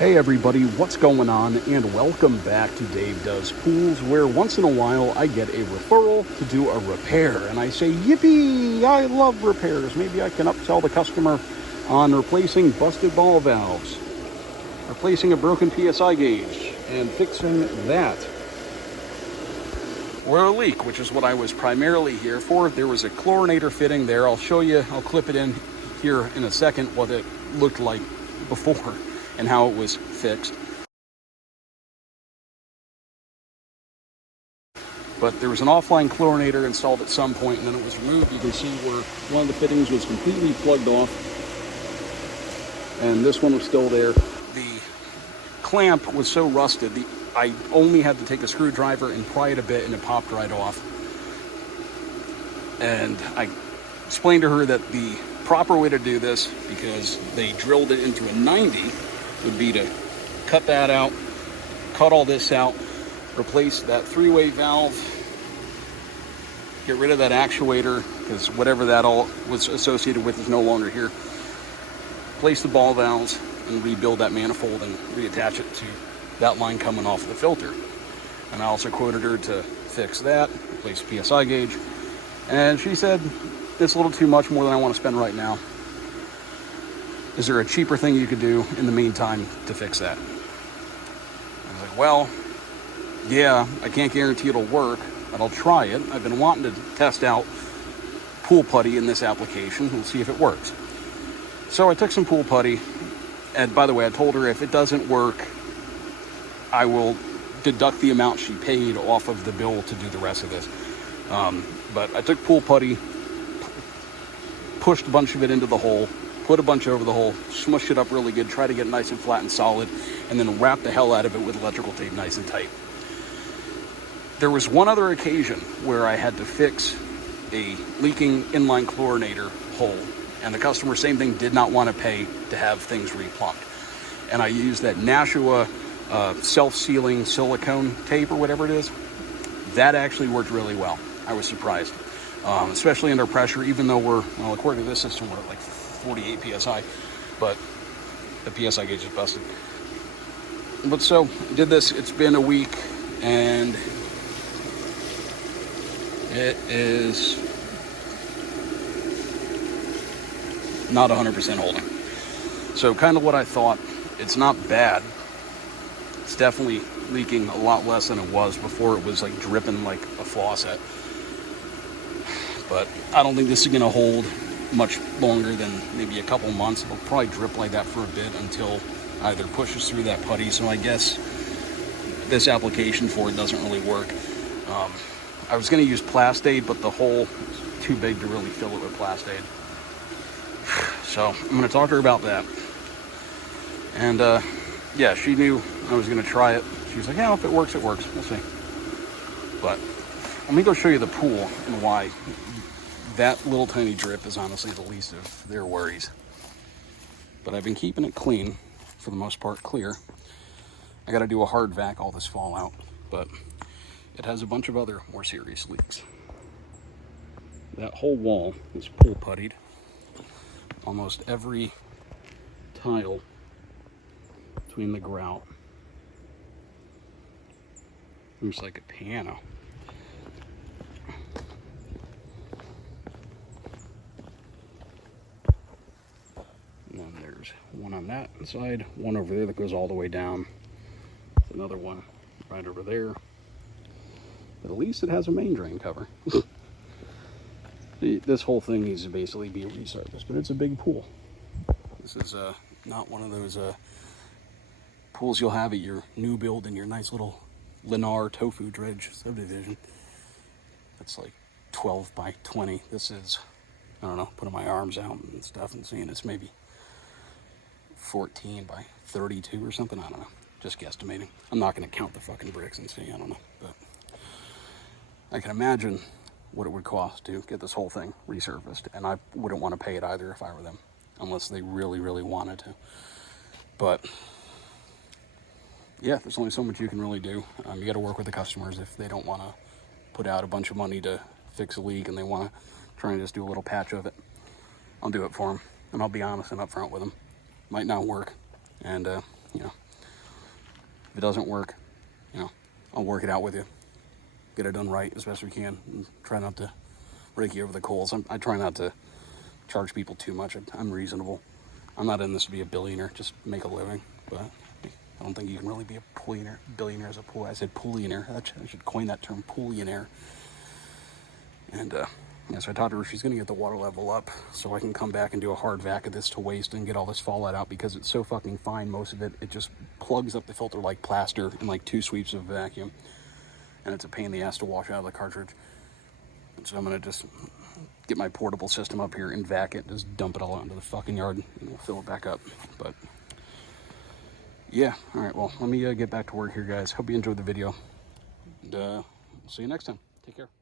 Hey everybody, what's going on? And welcome back to Dave Does Pools, where once in a while I get a referral to do a repair. And I say, yippee, I love repairs. Maybe I can upsell the customer on replacing busted ball valves, replacing a broken PSI gauge, and fixing that. Or a leak, which is what I was primarily here for. There was a chlorinator fitting there. I'll show you, I'll clip it in here in a second what it looked like before and how it was fixed. But there was an offline chlorinator installed at some point, and then it was removed. You can see where one of the fittings was completely plugged off, and this one was still there. The clamp was so rusted, I only had to take a screwdriver and pry it a bit, and it popped right off. And I explained to her that the proper way to do this, because they drilled it into a 90, would be to cut that out, cut all this out, replace that three-way valve, get rid of that actuator, because whatever that all was associated with is no longer here, replace the ball valves, and rebuild that manifold and reattach it to that line coming off the filter. And I also quoted her to fix that, replace the PSI gauge, and she said, it's a little too much, more than I want to spend right now. Is there a cheaper thing you could do in the meantime to fix that? I was like, well, yeah, I can't guarantee it'll work, but I'll try it. I've been wanting to test out pool putty in this application and see if it works. So I took some pool putty, and by the way, I told her if it doesn't work, I will deduct the amount she paid off of the bill to do the rest of this. But I took pool putty, pushed a bunch of it into the hole, put a bunch over the hole, smushed it up really good, try to get it nice and flat and solid, and then wrap the hell out of it with electrical tape nice and tight. There was one other occasion where I had to fix a leaking inline chlorinator hole, and the customer, same thing, did not want to pay to have things replumbed. And I used that Nashua self-sealing silicone tape or whatever it is. That actually worked really well. I was surprised, especially under pressure, even though we're, well, according to this system, we're at like 48 PSI, but the PSI gauge is busted. But so, did this, it's been a week, and it is not 100% holding. So kind of what I thought. It's not bad. It's definitely leaking a lot less than it was before. It was like dripping like a faucet. But I don't think this is going to hold much longer than maybe a couple months. It'll probably drip like that for a bit until either pushes through that putty. So I guess this application for it doesn't really work. I was going to use Plastade, but the hole is too big to really fill it with Plastade. So I'm going to talk to her about that. And yeah, she knew I was going to try it. She was like, yeah, if it works, it works. We'll see. But let me go show you the pool and why that little tiny drip is honestly the least of their worries. But I've been keeping it clean, for the most part clear. I got to do a hard vac all this fallout, but it has a bunch of other more serious leaks. That whole wall is pool puttied. Almost every tile between the grout. Looks like a piano. And then there's one on that side, one over there that goes all the way down. Another one right over there. But at least it has a main drain cover. This whole thing needs to basically be resurfaced, but it's a big pool. This is not one of those pools you'll have at your new build in your nice little Lennar tofu dredge subdivision. That's like 12 by 20. This is, I don't know, putting my arms out and stuff and seeing it's maybe 14 by 32 or something. I don't know. Just guesstimating. I'm not going to count the fucking bricks and see. I don't know. But I can imagine what it would cost to get this whole thing resurfaced. And I wouldn't want to pay it either if I were them. Unless they really, really wanted to. But yeah, there's only so much you can really do. You got to work with the customers if they don't want to put out a bunch of money to fix a leak and they want to try and just do a little patch of it. I'll do it for them, and I'll be honest and upfront with them. Might not work, and you know, If it doesn't work, you know, I'll work it out with you. Get it done right as best we can. And try not to rake you over the coals. I try not to charge people too much. I'm reasonable. I'm not in this to be a billionaire, just make a living. But I don't think you can really be a billionaire as a pool. I said poolionaire. I should coin that term, poolionaire. And yeah, so I talked to her. She's going to get the water level up so I can come back and do a hard vac of this to waste and get all this fallout out, because it's so fucking fine. Most of it just plugs up the filter like plaster in like 2 sweeps of vacuum. And it's a pain in the ass to wash out of the cartridge. And so I'm going to just get my portable system up here and vac it, just dump it all out into the fucking yard, and we'll fill it back up. But yeah, all right, well, let me get back to work here, guys. Hope you enjoyed the video, and see you next time. Take care.